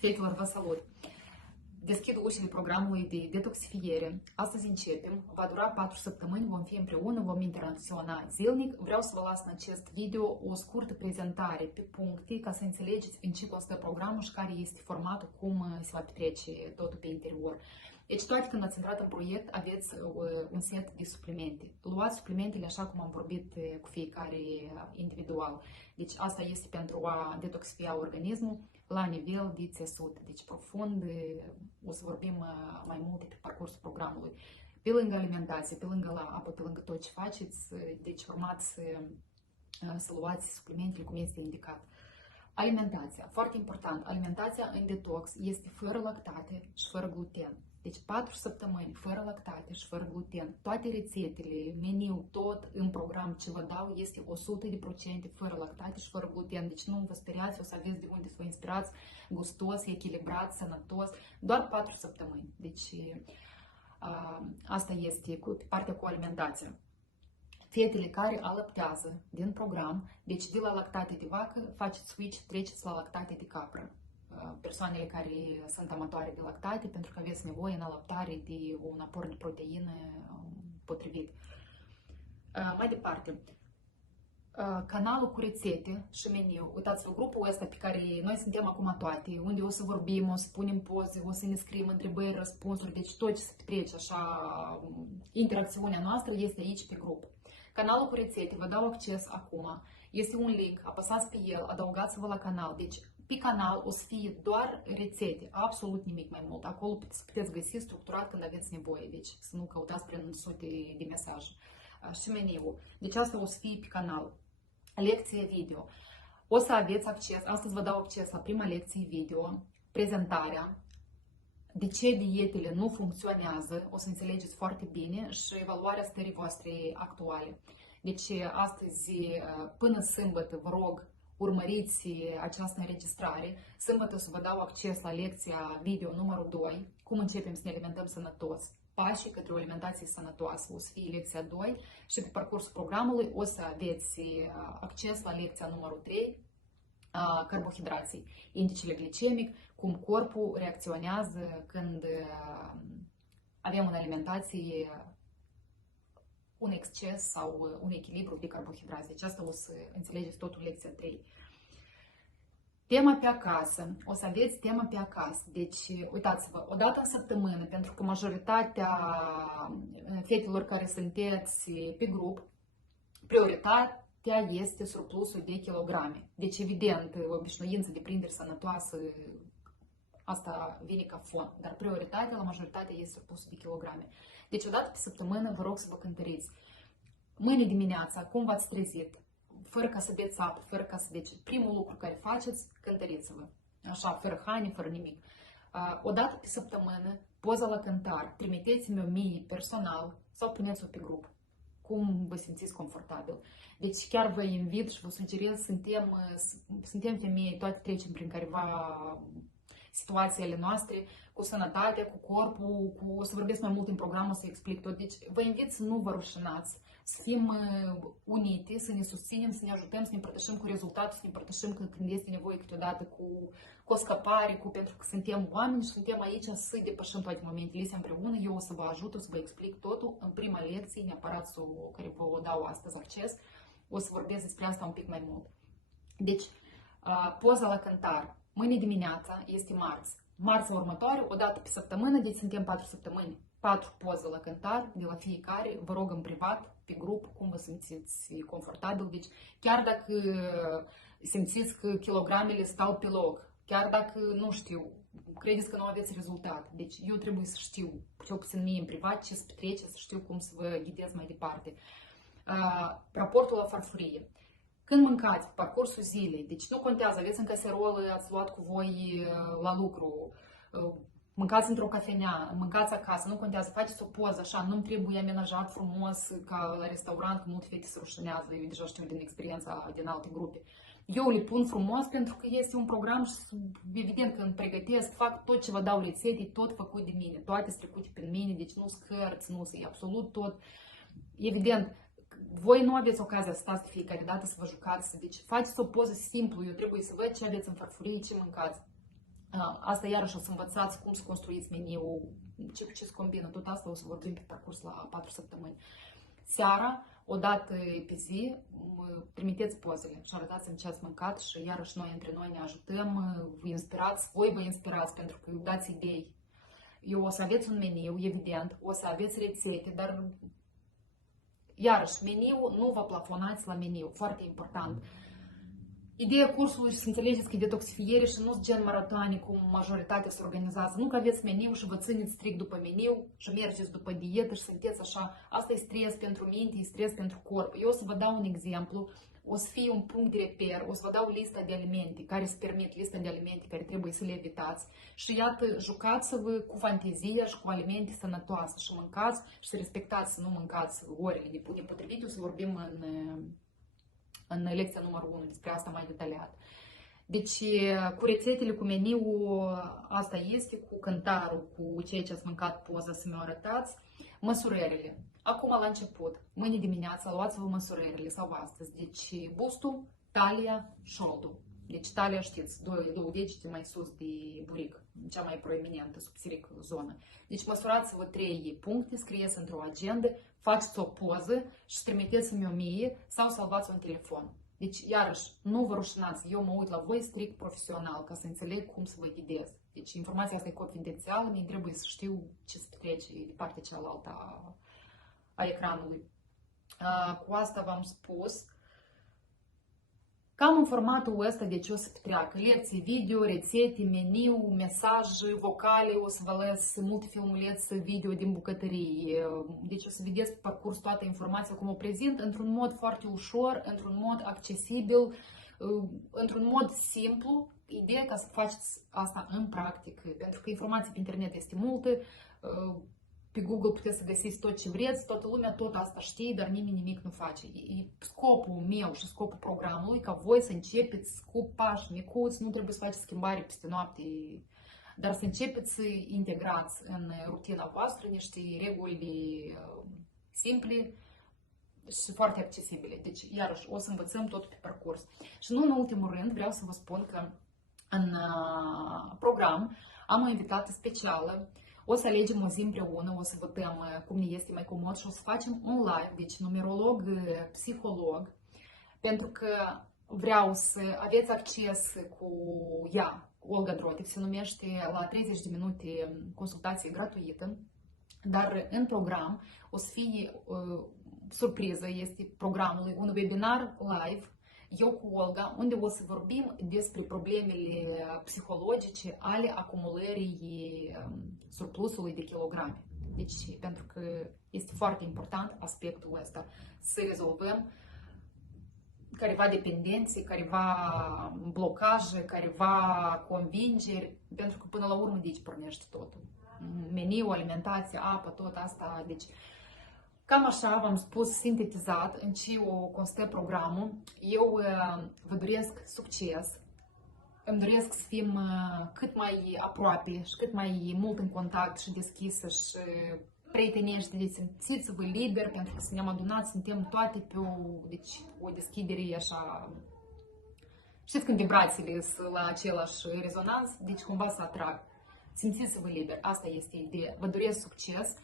Fetelor, vă salut! Deschid ușile programului de detoxifiere. Astăzi începem. Va dura 4 săptămâni, vom fi împreună, vom interacționa zilnic. Vreau să vă las în acest video o scurtă prezentare pe puncte ca să înțelegeți în ce constă programul și care este formatul, cum se va petrece totul pe interior. Deci, toate când ați intrat în proiect, aveți un set de suplimente. Luați suplimentele așa cum am vorbit cu fiecare individual. Deci, asta este pentru a detoxifia organismul la nivel de țesut, deci profund. O să vorbim mai multe pe parcursul programului. Pe lângă alimentație, pe lângă la apă, pe lângă tot ce faceți, deci urmați să luați suplimentele cum este indicat. Alimentația, foarte important, alimentația în detox este fără lactate și fără gluten. Deci 4 săptămâni fără lactate și fără gluten. Toate rețetele, meniu, tot în program ce vă dau este 100% fără lactate și fără gluten. Deci nu vă speriați, o să aveți de unde să vă inspirați, gustos, echilibrat, sănătos, doar 4 săptămâni. Deci asta este pe partea cu alimentația. Fetele care alăptează din program, deci de la lactate de vacă, faceți switch, treceți la lactate de capră. Persoanele care sunt amatoare de lactate, pentru că aveți nevoie în alăptare de un aport de proteină potrivit. Mai departe, canalul cu rețete și meniu. Uitați-vă, grupul ăsta pe care noi suntem acum toate, unde o să vorbim, o să punem poze, o să ne scriem întrebări, răspunsuri, deci tot ce se petrece așa, interacțiunea noastră este aici pe grup. Canalul cu rețete, vă dau acces acum, este un link, apăsați pe el, adăugați-vă la canal, deci pe canal o să fie doar rețete, absolut nimic mai mult. Acolo puteți găsi structurat când aveți nevoie, deci să nu căutați prin sute de mesaje. Și meniul. Deci asta o să fie pe canal. Lecție video. O să aveți acces, astăzi vă dau acces la prima lecție video, prezentarea, de ce dietele nu funcționează, o să înțelegeți foarte bine, și evaluarea stării voastre actuale. Deci astăzi, până sâmbătă, vă rog, urmăriți această înregistrare. Sâmbătă o să vă dau acces la lecția video numărul 2, cum începem să ne alimentăm sănătos, pașii către o alimentație sănătoasă, o să fie lecția 2 și pe parcursul programului o să aveți acces la lecția numărul 3, carbohidrații, indicele glicemic, cum corpul reacționează când avem în alimentație un exces sau un echilibru de carbohidrați. Deci asta o să înțelegeți totul în lecția 3. Tema pe acasă. O să aveți tema pe acasă. Deci, uitați-vă, o dată în săptămână, pentru că majoritatea fetelor care sunteți pe grup, prioritatea este surplusul de kilograme. Deci, evident, obișnuința de prindere sănătoasă, asta vine ca fond, dar prioritatea la majoritatea este surplusul de kilograme. Deci, o dată pe săptămână, vă rog să vă cântăriți. Mâine dimineața, cum v-ați trezit? Fără ca să beți apă, fără ca să... Deci, primul lucru care faceți, cântăriți-vă. Așa, fără haine, fără nimic. O dată pe săptămână, poza la cântar, trimiteți-mi-o mie personal sau puneți-o pe grup. Cum vă simțiți confortabil. Deci chiar vă invit și vă sugerez, suntem femei, toate trecem prin careva situațiile noastre, cu sănătatea, cu corpul, o să vorbesc mai mult în program, o să explic tot. Deci vă invit să nu vă rușinați, să fim unite, să ne susținem, să ne ajutăm, să ne împărtășim cu rezultatul, să ne împărtășim când este nevoie câteodată cu o scăpare, pentru că suntem oameni și suntem aici să depășim toate momentele astea împreună. Eu o să vă ajut, o să vă explic totul în prima lecție, neapărat care vă o dau astăzi acces. O să vorbesc despre asta un pic mai mult. Deci, poza la cântar. Mâine dimineața este marți. Marțea următoare, o dată pe săptămână, deci suntem 4 săptămâni, 4 poze la cântar de la fiecare. Vă rog în privat, pe grup, cum vă simțiți confortabil. Deci chiar dacă simțiți că kilogramele stau pe loc, chiar dacă, nu știu, credeți că nu aveți rezultat. Deci eu trebuie să știu, cel puțin mie în privat, ce să petrece, să știu cum să vă ghidez mai departe. Raportul la farfurie. Când mâncați, pe parcursul zilei, deci nu contează, aveți în caserolă, ați luat cu voi la lucru, mâncați într-o cafenea, mâncați acasă, nu contează, faceți o poză așa, nu-mi trebuie amenajat frumos ca la restaurant, că multe fete se rușinează, eu deja știu din experiența din alte grupe. Eu le pun frumos pentru că este un program și evident că îmi pregătesc, fac tot ce vă dau rețete, tot făcut de mine, toate sunt trecute prin mine, deci nu scărți, nu sunt absolut tot. Evident, voi nu aveți ocazia să stați fiecare dată să vă jucați, deci faceți o poză simplă, eu trebuie să văd ce aveți în farfurie, ce mâncați. Asta iarăși o să învățați cum să construiți meniul, ce cu ce se combină, tot asta o să vorbim pe parcurs la 4 săptămâni. Seara, o dată pe zi, trimiteți pozele și arătați-mi ce ați mâncat și iarăși noi între noi ne ajutăm, vă inspirați, voi vă inspirați pentru că dați idei. Eu o să aveți un meniu, evident, o să aveți rețete, dar iarăși, meniu, nu vă plafonați la meniu, foarte important. Ideea cursului și să înțelegeți că e detoxifiere și nu sunt gen maratoane cum majoritatea se organizează. Nu că aveți meniu și vă țineți strict după meniu și mergeți după dietă și sunteți așa. Asta e stres pentru minte, e stres pentru corp. Eu o să vă dau un exemplu. O să fie un punct de reper, o să vă dau lista de alimente care îți permit, lista de alimente care trebuie să le evitați. Și iată, jucați-vă cu fantezia și cu alimente sănătoase și mâncați și să respectați, să nu mâncați orele nepotrivite. O să vorbim în lecția numărul 1 despre asta mai detaliat. Deci, cu rețetele, cu meniul, asta este, cu cântarul, cu ceea ce ați mâncat, poza să mi-o arătați. Măsurările. Acum, la început, mâine dimineața, luați-vă măsurările sau astăzi. Deci, bustul, talia, șoldul. Deci, talia, știți, două degete mai sus de buric, cea mai proeminentă, subțiric zonă. Deci, măsurați-vă 3 puncte, scrieți într-o agendă, faceți o poză și trimiteți-mi o mie sau salvați un telefon. Deci, iarăși, nu vă rușinați, eu mă uit la voi strict profesional ca să înțeleg cum să vă ghidez. Deci, informația asta e confidențială, mi trebuie să știu ce se petrece de partea cealaltă a ecranului. Cu asta v-am spus. Cam în formatul ăsta, deci o să petreacă lecții video, rețete, meniu, mesaje, vocale, o să vă las multe filmulețe video din bucătărie. Deci o să vedeți pe parcurs toată informația cum o prezint, într-un mod foarte ușor, într-un mod accesibil, într-un mod simplu. Ideea ca să faceți asta în practică, pentru că informația pe internet este multă, pe Google puteți să găsiți tot ce vreți, toată lumea tot asta știe, dar nimeni nimic nu face. E scopul meu și scopul programului ca voi să începeți cu pași micuți, nu trebuie să faceți schimbare peste noapte, dar să începeți să integrați în rutina voastră niște reguli simple și foarte accesibile. Deci, iarăși, o să învățăm totul pe parcurs. Și nu în ultimul rând, vreau să vă spun că în program am o invitată specială. O să alegem o zi împreună, o să votăm cum ne este mai comod și o să facem un live, deci numerolog, psiholog, pentru că vreau să aveți acces cu ea, Olga Drotic se numește, la 30 de minute consultație gratuită, dar în program o să fie surpriză, este programul, un webinar live, eu cu Olga, unde o să vorbim despre problemele psihologice ale acumulării surplusului de kilograme. Deci, pentru că este foarte important aspectul ăsta, să rezolvăm careva dependențe, careva blocaje, careva convingeri, pentru că până la urmă de aici pornește totul. Meniu, alimentație, apă, tot asta, deci cam așa v-am spus, sintetizat, în ce o constă programul. Eu vă doresc succes, îmi doresc să fim cât mai aproape și cât mai mult în contact și deschisă și prietenești, deci simțiți-vă liber, pentru că să ne-am adunat, suntem toate pe o deschidere așa. Știți când vibrațiile sunt la același rezonans, deci cumva să atrag. Simțiți-vă liber, asta este ideea. Vă doresc succes.